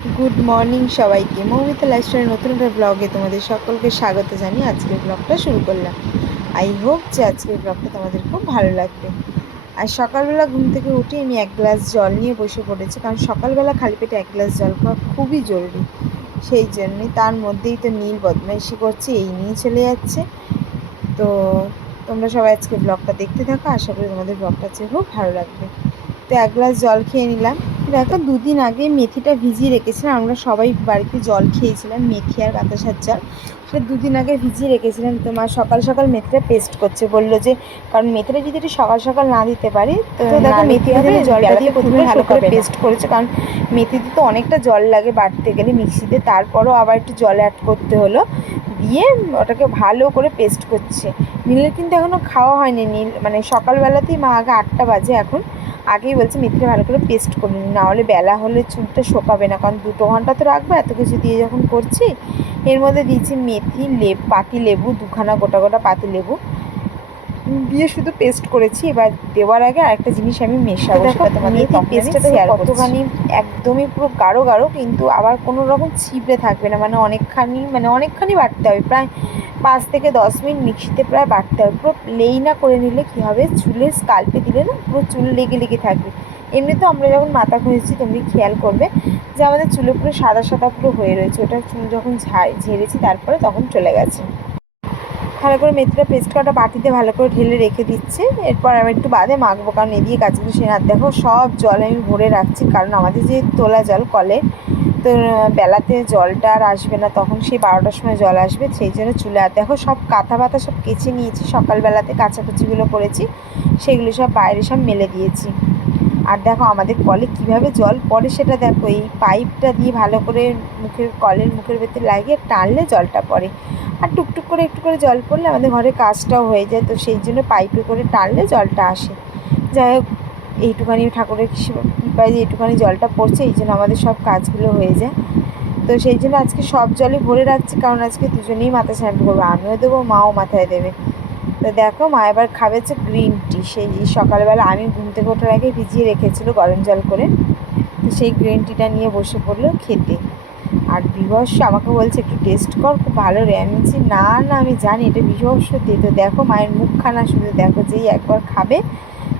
Good morning সবাইকে। Moumita lifestyle নতুন একটা ব্লগে তোমাদের সকলকে স্বাগত জানিয়ে আজকের ব্লগটা শুরু করলাম। আই হোপ যে আজকের ব্লগটা তোমাদের খুব ভালো লাগবে। আর সকালবেলা ঘুম থেকে উঠে আমি এক গ্লাস জল নিয়ে বসে পড়েছি, কারণ সকালবেলা খালি পেটে এক গ্লাস জল খাওয়া খুবই জরুরি। সেই জন্যই তার মধ্যেই তো নীল বদমাইশি করছে, এই নিয়ে চলে যাচ্ছে। তো তোমরা সবাই আজকে ব্লগটা দেখতে থাকো, আশা করি তোমাদের ব্লগটা হচ্ছে খুব ভালো লাগবে। তো এক গ্লাস জল খেয়ে নিলাম। দেখো দুদিন আগে মেথিটা ভিজিয়ে রেখেছিলাম। আমরা সবাই বাড়িতে জল খেয়েছিলাম, মেথি আর বাতাসার জল সেটা দুদিন আগে ভিজিয়ে রেখেছিলাম তো মা সকাল সকাল মেথিটা পেস্ট করছে। বলল যে কারণ মেথিটা যদি একটু সকাল সকাল না দিতে পারি তো দেখো মেথি হবে জলটা দিয়ে প্রথমে ভালো করে পেস্ট করেছে কারণ মেথিতে তো অনেকটা জল লাগে বাটতে গেলে মিক্সিতে তারপরও আবার একটু জল অ্যাড করতে হলো। দিয়ে ওটাকে ভালো করে পেস্ট করছে। নীলের কিন্তু এখনও খাওয়া হয়নি নীল মানে সকালবেলাতেই মা আগে আটটা বাজে এখন। আগেই বলছে মেথিটা ভালো করে পেস্ট করে নিন নাহলে বেলা হলে চুলটা শোকাবে না কারণ দুটো ঘণ্টা তো রাখবে এত কিছু দিয়ে যখন করছি এর মধ্যে দিয়েছি মেথি লেব পাতি লেবু দুখানা গোটা গোটা পাতি লেবু। দিয়ে শুধু পেস্ট করেছি। এবার দেওয়ার আগে আরেকটা জিনিস আমি মেশাবো সেটা তোমাদের পেস্টটা শেয়ার কতখানি একদমই পুরো গাঢ় গাঢ় কিন্তু আবার কোনো রকম ছিপড়ে থাকবে না। মানে অনেকখানি মানে অনেকখানি বাটতে হবে। প্রায় পাঁচ থেকে দশ মিনিট মিক্সিতে প্রায় বাটতে হবে। পুরো প্লেই না করে নিলে কী হবে? চুলের স্কাল্পে দিলে না পুরো চুল লেগে লেগে থাকবে। এমনিতেও আমরা যখন মাথা খুঁজেছি তুমি খেয়াল করবে যে আমাদের চুলে পুরো সাদা সাদা পুরো হয়ে রয়েছে। ওটা চুল যখন ঝাড় ঝেড়েছি তারপরে তখন চলে গেছে। ভালো করে মেথিটা পেস্ট করাটা বাটিতে ভালো করে ঢেলে রেখে দিচ্ছে। এরপর আমি একটু বাদে মাখবো, কারণ এদিকে গাছগুলো সে হাত দেখো সব জল আমি ভরে রাখছি, কারণ আমাদের যে তোলা জল কলে, তো বেলাতে জলটা আর আসবে না, তখন সেই বারোটার সময় জল আসবে, সেই জন্য চুলে আর দেখো সব কাঁথা পাতা সব কেচে নিয়েছি, সকালবেলাতে কাচাকুচিগুলো করেছি, সেগুলো সব বাইরে সব মেলে দিয়েছি। আর দেখো আমাদের কলে কীভাবে জল পড়ে সেটা দেখো, এই পাইপটা দিয়ে ভালো করে মুখের, কলের মুখের ভেতরে লাগিয়ে টানলে জলটা পড়ে। আর টুকটুক করে একটু করে জল পড়লে আমাদের ঘরে কাজটাও হয়ে যায়, তো সেই জন্য পাইপে করে টানলে জলটা আসে। যাই হোক, এইটুখানি ঠাকুরের কৃপায় যে এইটুখানি জলটা পড়ছে, এই জন্য আমাদের সব কাজগুলো হয়ে যায়। তো সেই জন্য আজকে সব জলই ভরে রাখছি, কারণ আজকে দুজনেই মাথা শ্যাম্পু করব, আমিও দেবো, মাও মাথায় দেবে। তো দেখো মা এবার খাবে হচ্ছে গ্রিন টি সেই সকালবেলা আমি ঘুম থেকে ওঠার আগে ভিজিয়ে রেখেছিলো গরম জল করে। তো সেই গ্রিন টিটা নিয়ে বসে পড়ল খেতে। আর বিভস্য আমাকে বলছে একটু টেস্ট কর খুব ভালো রে। আমি বলছি না না আমি জানি এটা বিভস্য তো দেখো মায়ের মুখখানা শুধু দেখো যেই একবার খাবে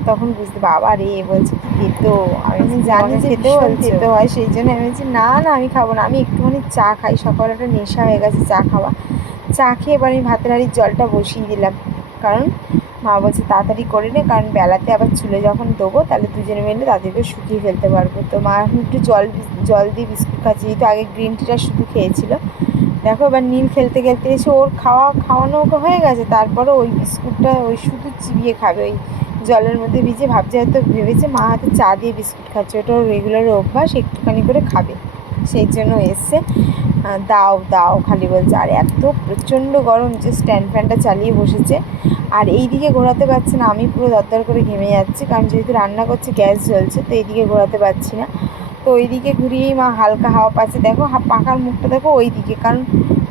তখন বুঝতে বাবা রে বলছে কি তেতো। আমি বলছি, জানি যে তেতো তেতো হয় সেই জন্য আমি বলছি না না আমি খাব না। আমি একটুখানি চা খাই সকালে একটা নেশা হয়ে গেছে চা খাওয়া। চা খেয়ে এবার আমি ভাতের হাড়ির জলটা বসিয়ে দিলাম। কারণ মা বলছে তাড়াতাড়ি করে নে, কারণ বেলাতে আবার চুলে যখন দেবো তাহলে দুজনে মিলে তাদেরকে শুকিয়ে ফেলতে পারব। তো মা এখন একটু জল জল দিয়ে বিস্কুট খাচ্ছি, যেহেতু আগে গ্রিন টিটা শুধু খেয়েছিল। দেখো এবার নীল খেলতে খেলতে এসে ওর খাওয়া, খাওয়ানো ওকে হয়ে গেছে তারপরে ওই বিস্কুটটা ওই শুধু চিবিয়ে খাবে, ওই জলের মধ্যে ভিজে ভাবছে হয়তো ভেবেছে মা হাতে চা দিয়ে বিস্কুট খাচ্ছে, ওটা রেগুলার অভ্যাস, একটুখানি করে খাবে। সেই জন্য এসছে দাও দাও, খালি বলছে, আর এত প্রচণ্ড গরম যে স্ট্যান্ড ফ্যানটা চালিয়ে বসেছে। আর এই দিকে ঘোরাতে পারছি না, আমি পুরো দরদর করে ঘেমে যাচ্ছি, কারণ যেহেতু রান্না করছি, গ্যাস জ্বলছে, তো এইদিকে ঘোরাতে পারছি না। তো ওইদিকে ঘুরিয়েই মা হালকা হাওয়া পাচ্ছে। দেখো পাখার মুখটা দেখো ওই দিকে কারণ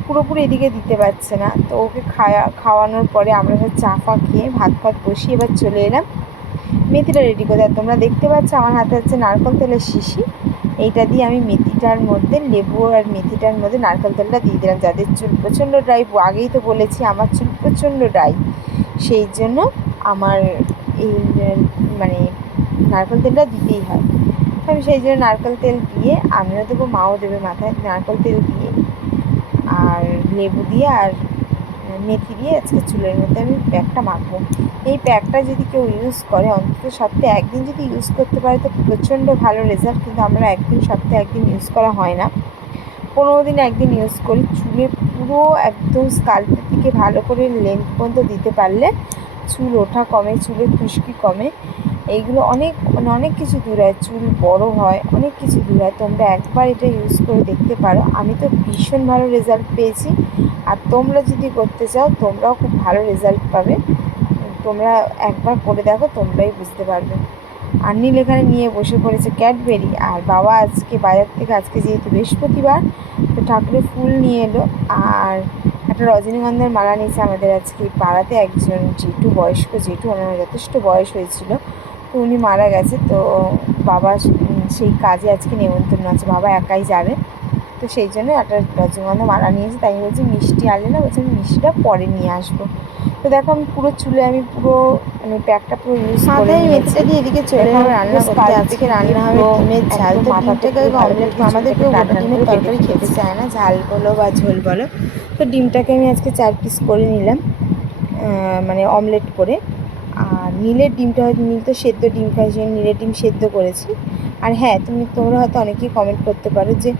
পুরোপুরি এদিকে দিতে পারছে না। তো ওকে খাওয়া খাওয়ানোর পরে আমরা এবার চা, ফা খেয়ে ভাত ফাত বসিয়ে এবার চলে এলাম। মেথিটা রেডি করে তোমরা দেখতে পাচ্ছ, আমার হাতে হচ্ছে নারকেল তেলের শিশি। এইটা দিয়ে আমি মেথিটার মধ্যে লেবু আর মেথিটার মধ্যে নারকেল তেলটা দিয়ে দিলাম, যাদের চুল প্রচণ্ড ড্রাই আগেই তো বলেছি আমার চুল প্রচণ্ড ড্রাই সেই জন্য আমার এই মানে নারকেল তেলটা দিতেই হয়। আমি সেই জন্য নারকেল তেল দিয়ে আমিও দেবো, মাও দেবে মাথায় নারকেল তেল দিয়ে, আর লেবু দিয়ে আর মেথি দিয়ে আজকে চুলের মধ্যে আমি প্যাকটা মাখবো। এই প্যাকটা যদি কেউ ইউজ করে, অন্তত সপ্তাহে একদিন যদি ইউজ করতে পারে, তো প্রচণ্ড ভালো রেজাল্ট কিন্তু আমরা একদিন, সপ্তাহে একদিন ইউজ করা হয় না। পনেরো দিন একদিন ইউজ করি। চুলে পুরো একদম স্কাল্পের দিকে ভালো করে লেন্থ পর্যন্ত দিতে পারলে চুল ওঠা কমে, চুলের খুশকি কমে। এইগুলো অনেক মানে অনেক কিছু দূর হয়। চুল বড় হয়, অনেক কিছু দূর হয়। তোমরা একবার এটা ইউজ করে দেখতে পারো। আমি তো ভীষণ ভালো রেজাল্ট পেয়েছি। আর তোমরা যদি করতে চাও, তোমরাও খুব ভালো রেজাল্ট পাবে। তোমরা একবার করে দেখো, তোমরাই বুঝতে পারবে। আর নীল এখানে নিয়ে বসে পড়েছে ক্যাডবেরি। আর বাবা আজকে বাজার থেকে, আজকে যেহেতু বৃহস্পতিবার, তো ঠাকুরের ফুল নিয়ে এলো। আর একটা রজনীগন্ধার মালা নিয়েছে আমাদের আজকে। পাড়াতে একজন জেঠু, বয়স্ক জেঠু, ওনার যথেষ্ট বয়স হয়েছিল। উনি মারা গেছে তো বাবা সেই কাজে আজকে নেমন্তন্ন আছে বাবা একাই যাবে। তো সেই জন্য একটা রজনীগন্ধা মারা নিয়েছি তাই বলছি মিষ্টি আনলে না বলছি আমি মিষ্টিটা পরে নিয়ে আসব। তো দেখো আমি পুরো চুলে আমি পুরো মানে প্যাকটা পুরো ইউজ করে দিয়ে এদিকে চলে এখন রান্না করতে আজকে রান্না হবে ডিমের ঝাল তো ডিমটাকে অমলেট আমাদের কেউ গোটা ডিমের তরকারি খেতে চায় না ঝাল বলো বা ঝোল বলো। তো ডিমটাকে আমি আজকে চার পিস করে নিলাম মানে অমলেট করে। নীলের ডিমটা হয়তো, নীল তো সেদ্ধ ডিম সেই জন্য নীলের ডিম সেদ্ধ করেছি। আর হ্যাঁ তুমি, তোমরা হয়তো অনেকেই কমেন্ট করতে পারো যে,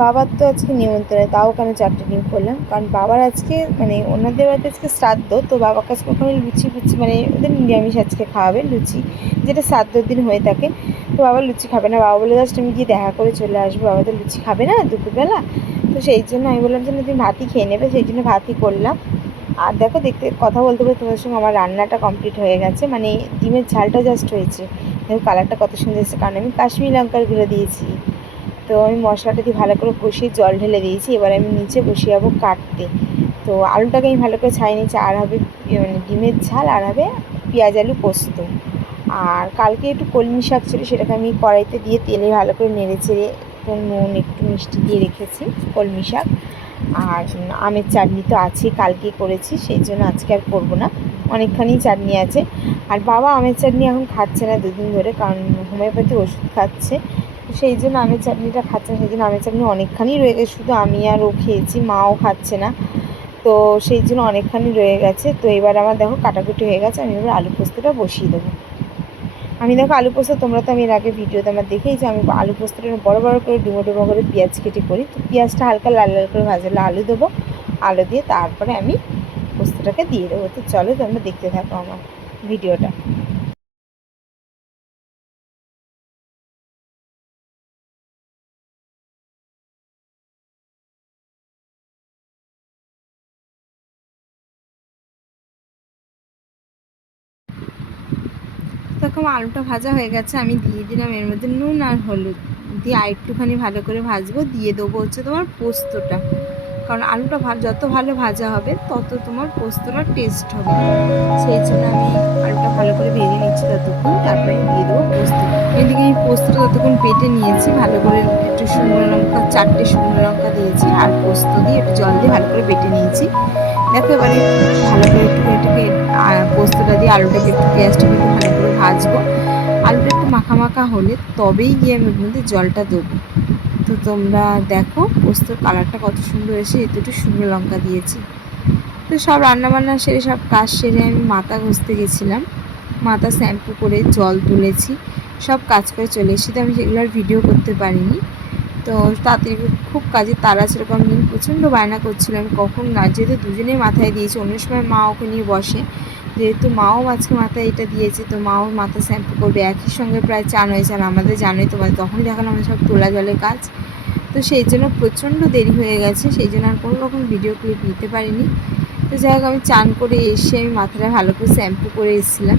বাবার তো আজকে নিমন্ত্রণ তাও কেন চারটে ডিম করলাম? কারণ বাবার আজকে মানে ওনাদের বাড়িতে আজকে শ্রাদ্ধ, তো বাবার কাছে কখনো লুচি ফুচি মানে ওদের নিরামিষ আজকে খাওয়াবে লুচি, যেটা শ্রাদ্ধর দিন হয়ে থাকে। তো বাবা লুচি খাবে না। বাবা বলে জাস্ট আমি গিয়ে দেখা করে চলে আসব। বাবা তো লুচি খাবে না দুপুরবেলা? তো সেই জন্য আমি বললাম যে তুমি ভাতই খেয়ে নেবে। সেই জন্য ভাতই করলাম। আর দেখো, দেখতে কথা বলতে বলতে তোমাদের সঙ্গে আমার রান্নাটা কমপ্লিট হয়ে গেছে। মানে ডিমের ঝালটা জাস্ট হয়েছে। দেখো কালারটা কত সুন্দর এসেছে। কারণ আমি কাশ্মীরি লঙ্কার গুঁড়ো দিয়েছি। তো আমি মশলাটা দিয়ে ভালো করে কষিয়ে জল ঢেলে দিয়েছি। এবার আমি নিচে বসিয়ে যাব কাটতে। তো আলুটাকে আমি ভালো করে ছাই নিয়েছি। আর হবে ইয়ে মানে ডিমের ঝাল আর হবে পেঁয়াজ আলু পোস্ত। আর কালকে একটু কলমি শাক ছিল, সেটাকে আমি কড়াইতে দিয়ে তেলে ভালো করে নেড়ে চেড়ে একটু নুন, একটু মিষ্টি দিয়ে রেখেছি কলমি শাক। আর আমের চাটনি তো আছেই কালকে করেছি, সেই জন্য আজকে আর করব না। অনেকখানি চাটনি আছে। আর বাবা আমের চাটনি এখন খাচ্ছে না দুদিন ধরে, কারণ হোমিওপ্যাথি ওষুধ খাচ্ছে। সেই জন্য আমের চাটনিটা খাচ্ছে না, সেই জন্য আমের চাটনি অনেকখানি রয়ে গেছে, শুধু আমি আর ও খেয়েছি, মাও খাচ্ছে না। তো সেই জন্য অনেকখানি রয়ে গেছে। তো এবার আমার দেখো কাটাকুটি হয়ে গেছে, আমি এবার আলু পোস্তটা বসিয়ে দেবো। আমি দেখো আলু পোস্ত, তোমরা তো আমি এর আগে ভিডিওতে আমার যে আমি আলু পোস্তটা বড় বড় করে, ডুমো ডুমো করে পেঁয়াজ কেটে করি। তো পেঁয়াজটা হালকা লাল লাল করে ভাজলে আলু দেবো, আলু দিয়ে তারপরে আমি পোস্তটাকে দিয়ে দেবো। তো চলো তোমরা দেখতে থাকো আমার ভিডিওটা। আমার আলুটা ভাজা হয়ে গেছে, আমি দিয়ে দিলাম। এর মধ্যে নুন আর হলুদ দিয়ে আর একটুখানি ভালো করে ভাজবো, দিয়ে দেবো হচ্ছে তোমার পোস্তটা। কারণ আলুটা যত ভালো ভাজা হবে, তত তোমার পোস্তটা টেস্ট হবে। সেই জন্য আমি আলুটা ভালো করে ভেজে নিচ্ছি ততক্ষণ, তারপরে দিয়ে দেবো পোস্ত। এদিকে আমি পোস্তটা ততক্ষণ পেটে নিয়েছি, ভালো করে একটু শুকনো লঙ্কা, চারটে শুকনো লঙ্কা দিয়েছি, আর পোস্ত দিয়ে একটু জল দিয়ে ভালো করে বেটে নিয়েছি। এবারে ভালো করে একটু এটাকে পোস্তটা দিয়ে আলুটাকে একটু পেঁয়াজটাকে একটু ভালো করে ভাজবো। আলুটা একটু মাখা হলে তবেই গিয়ে আমি মধ্যে জলটা দেবো। তো তোমরা দেখো পোস্তর কালারটা কত সুন্দর এসে এতে একটু শুকনো লঙ্কা দিয়েছি। তো সব রান্নাবান্না সেরে সব কাজ সেরে আমি মাথা ঘষতে গেছিলাম। মাথা শ্যাম্পু করে জল তুলেছি। সব কাজ করে চলে এসেছি। তো আমি সেগুলো আর ভিডিও করতে পারিনি। তো তাড়াতাড়ি খুব কাজে তারা সেরকম দিন প্রচণ্ড বায়না করছিল আমি কখন না, যেহেতু দুজনেই মাথায় দিয়েছি, অন্য সময় মা ওকে নিয়ে বসে, যেহেতু মাও আজকে মাথায় এটা দিয়েছে, তো মাও মাথা শ্যাম্পু করবে, একই সঙ্গে প্রায় চান হয়েছে আর আমাদের জানোই তোমাদের তখনই দেখালাম সব তোলা জলের কাজ, তো সেই জন্য প্রচণ্ড দেরি হয়ে গেছে, সেই জন্য আর কোনো রকম ভিডিও ক্লিপ নিতে পারিনি, তো যাই হোক, আমি চান করে এসে আমি মাথাটা ভালো করে শ্যাম্পু করে এসেছিলাম,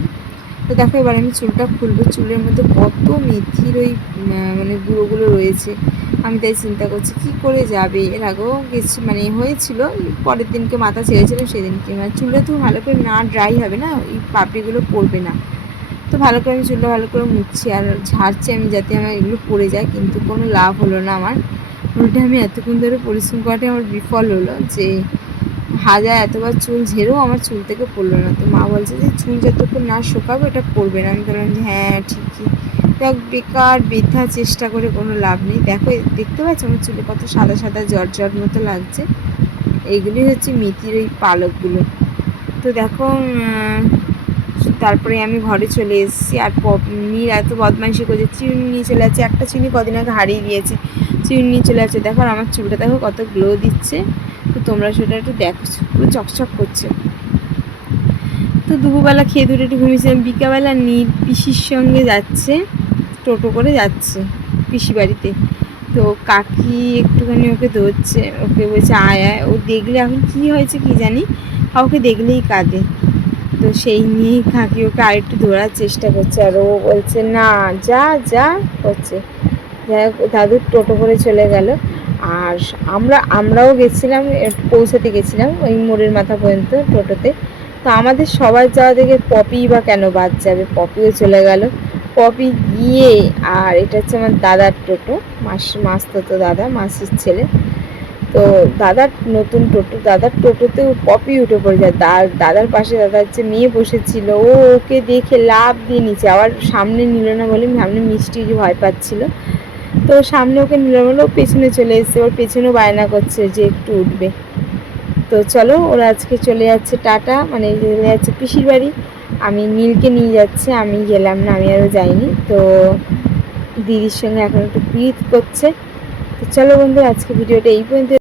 তো দেখো এবার আমি চুলটা খুলবো, চুলের মধ্যে কত মেথির ওই মানে গুঁড়োগুলো রয়েছে আমি তাই চিন্তা করছি, কি করে যাবে? এর আগেও গেছি মানে হয়েছিল, পরের দিনকে মাথা ছেড়েছিলাম, সেদিনকে মানে চুলে তো ভালো করে না ড্রাই হবে না এই পাপড়িগুলো পড়বে না। তো ভালো করে আমি চুলটা ভালো করে মুছছি, আর ঝাড়ছি আমি যাতে আমার এগুলো পড়ে যায়, কিন্তু কোনো লাভ হলো না আমার। উল্টে আমি এতক্ষণ ধরে পরিশ্রম করাটাই আমার বিফল হলো যে হাজার এতবার চুল ঝেড়েও আমার চুল থেকে পড়ল না। তো মা বলছে যে, চুল যতক্ষণ না শুকাবে এটা পড়বে না। আমি বললাম যে হ্যাঁ ঠিকই। দেখ বেকার বৃদ্ধা চেষ্টা করে কোনো লাভ নেই। দেখো, দেখতে পাচ্ছ আমার চুলে কত সাদা সাদা জট জট মতো লাগছে? এইগুলি হচ্ছে মেথির ওই পালকগুলো। তো দেখো তারপরে আমি ঘরে চলে এসেছি আর মির এত বদমাইশি করছে। চিউনি চলে যাচ্ছে, একটা চিনি কদিন আগে হারিয়ে গিয়েছে। চিউনি চলে যাচ্ছে। দেখো আমার চুলটা দেখো কত গ্লো দিচ্ছে। তো তোমরা সেটা একটু দেখো, পুরো চকচক করছে। তো দুপুরবেলা খেয়ে ধরে একটু ঘুমিয়েছিলাম। বিকালবেলা নীর পিসির সঙ্গে যাচ্ছে, টোটো করে যাচ্ছে পিসি বাড়িতে। তো কাকি একটুখানি ওকে ধরছে, ওকে বলছে, আয় আয়। ও দেখলে এখন কি হয়েছে কি জানি? কাউকে দেখলেই কাঁদে। তো সেই নিয়েই কাকি ওকে আরেকটু ধরার চেষ্টা করছে। আর ও বলছে, না, যা যা, করছে। যাই হোক দাদুর টোটো করে চলে গেল। আর আমরা, আমরাও গেছিলাম পৌঁছাতে গেছিলাম ওই মোড়ের মাথা পর্যন্ত টোটোতে। তো আমাদের সবার যাওয়া দেখে পপি বা কেন বাদ যাবে? পপিও চলে গেল। পপি গিয়ে, আর এটা হচ্ছে আমার দাদার টোটো, মাস মাস তো দাদা, মাসির ছেলে। তো দাদার নতুন টোটো, দাদার টোটোতেও পপি উঠে পড়ে যায় দাদার পাশে দাদা হচ্ছে মেয়ে বসেছিল। ও ওকে দেখে লাভ দিয়ে নিচে, আবার সামনে নিল না বলে সামনে মিষ্টি ভয় পাচ্ছিল। তো সামনে ওকে নিল বলে ও পেছনে চলে এসছে ওর পেছনেও বায়না করছে যে একটু উঠবে। তো চলো, ওরা আজকে চলে যাচ্ছে টাটা মানে চলে যাচ্ছে পিসির বাড়ি। আমি নীলকে নিয়ে যাচ্ছে, আমি গেলাম না, আমি আরও যাইনি। তো দিদির সঙ্গে এখন একটু প্রীত করছে। তো চলো বন্ধু আজকে ভিডিওটা এই পর্যন্ত